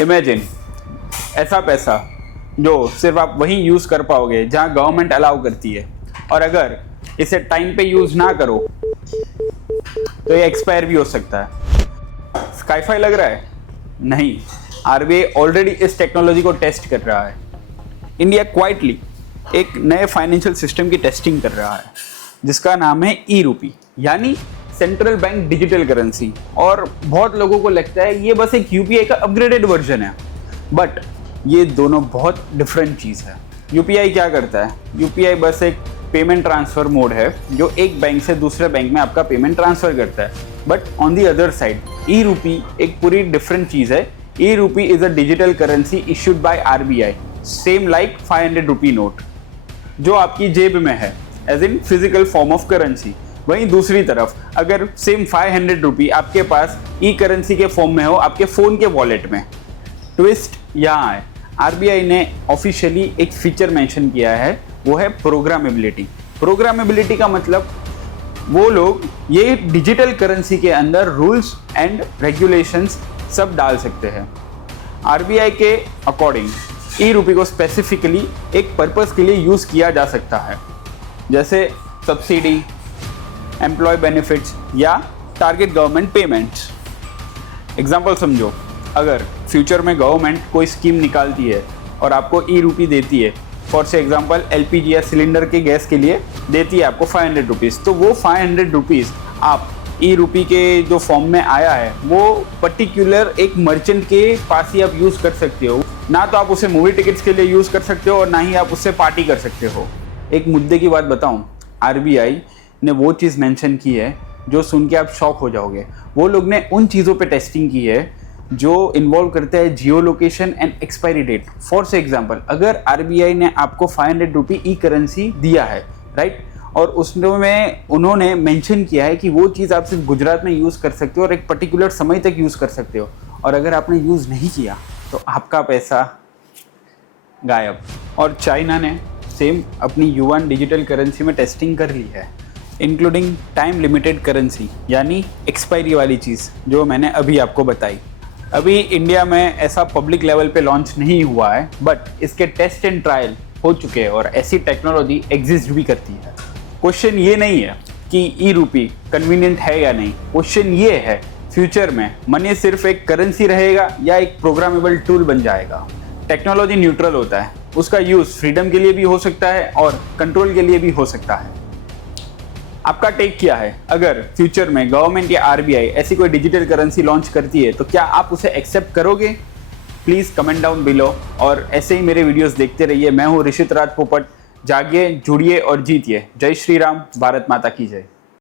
Imagine ऐसा पैसा जो सिर्फ आप वहीं यूज़ कर पाओगे जहाँ गवर्नमेंट अलाउ करती है, और अगर इसे टाइम पे यूज़ ना करो तो ये एक्सपायर भी हो सकता है। स्काईफाई लग रहा है? नहीं, आरबीआई ऑलरेडी इस टेक्नोलॉजी को टेस्ट कर रहा है। इंडिया क्वाइटली एक नए फाइनेंशियल सिस्टम की टेस्टिंग कर रहा है जिसका नाम है ई रूपी, यानी सेंट्रल बैंक डिजिटल करेंसी। और बहुत लोगों को लगता है ये बस एक यूपीआई का अपग्रेडेड वर्जन है, बट ये दोनों बहुत डिफरेंट चीज़ है। यूपीआई क्या करता है? यूपीआई बस एक पेमेंट ट्रांसफ़र मोड है जो एक बैंक से दूसरे बैंक में आपका पेमेंट ट्रांसफ़र करता है। But on the other side e rupee एक पूरी डिफरेंट चीज़ है। E rupee is a digital currency issued by RBI, same like 500 rupee note जो आपकी जेब में है, as in physical form of currency. वहीं दूसरी तरफ अगर सेम 500 रुपी आपके पास ई करेंसी के फॉर्म में हो आपके फ़ोन के वॉलेट में, ट्विस्ट यहाँ है, आरबीआई ने ऑफिशियली एक फीचर मेंशन किया है, वो है प्रोग्रामेबिलिटी। प्रोग्रामेबिलिटी का मतलब वो लोग ये डिजिटल करेंसी के अंदर रूल्स एंड रेगुलेशंस सब डाल सकते हैं। आरबीआई के अकॉर्डिंग ई रूपी को स्पेसिफिकली एक पर्पस के लिए यूज़ किया जा सकता है, जैसे सब्सिडी, एम्प्लॉय बेनिफिट्स या टारगेट गवर्नमेंट पेमेंट्स। एग्जाम्पल समझो, अगर फ्यूचर में गवर्नमेंट कोई स्कीम निकालती है और आपको ई रूपी देती है, फॉर से एग्जाम्पल एलपीजी या सिलेंडर के गैस के लिए देती है आपको 500 रुपीज़, तो वो 500 रुपीज़ आप ई रूपी के जो फॉर्म में आया है वो पर्टिकुलर एक मर्चेंट के पास ही आप यूज़ कर सकते हो। ना तो आप उसे मूवी टिकट्स के लिए यूज़ कर सकते हो और ना ही आप उससे पार्टी कर सकते हो। एक मुद्दे की बात बताऊँ, आरबीआई ने वो चीज़ मेंशन की है जो सुन के आप शॉक हो जाओगे। वो लोग ने उन चीज़ों पे टेस्टिंग की है जो इन्वॉल्व करता है geo location and expiry date. For से एग्जांपल, अगर आरबीआई ने आपको 500 रुपी ई करेंसी दिया है, राइट, और उसमें उन्होंने मेंशन किया है कि वो चीज़ आप सिर्फ गुजरात में यूज़ कर सकते हो और एक पर्टिकुलर समय तक यूज़ कर सकते हो, और अगर आपने यूज़ नहीं किया तो आपका पैसा गायब। और चाइना ने सेम अपनी युआन डिजिटल करेंसी में टेस्टिंग कर ली है, इंक्लूडिंग टाइम लिमिटेड करेंसी, यानी एक्सपायरी वाली चीज़ जो मैंने अभी आपको बताई। अभी इंडिया में ऐसा पब्लिक लेवल पे लॉन्च नहीं हुआ है, बट इसके टेस्ट एंड ट्रायल हो चुके हैं और ऐसी टेक्नोलॉजी एग्जिस्ट भी करती है। क्वेश्चन ये नहीं है कि ई रूपी कन्वीनियंट है या नहीं, क्वेश्चन ये है फ्यूचर में मनी सिर्फ एक करेंसी रहेगा या एक प्रोग्रामेबल टूल बन जाएगा। टेक्नोलॉजी न्यूट्रल होता है, उसका यूज़ फ्रीडम के लिए भी हो सकता है और कंट्रोल के लिए भी हो सकता है। आपका टेक क्या है? अगर फ्यूचर में गवर्नमेंट या आरबीआई ऐसी कोई डिजिटल करेंसी लॉन्च करती है तो क्या आप उसे एक्सेप्ट करोगे? प्लीज़ कमेंट डाउन बिलो, और ऐसे ही मेरे वीडियोस देखते रहिए। मैं हूँ ऋषित राज पोपट। जागिए, जुड़िए और जीतिए। जय श्री राम, भारत माता की जय।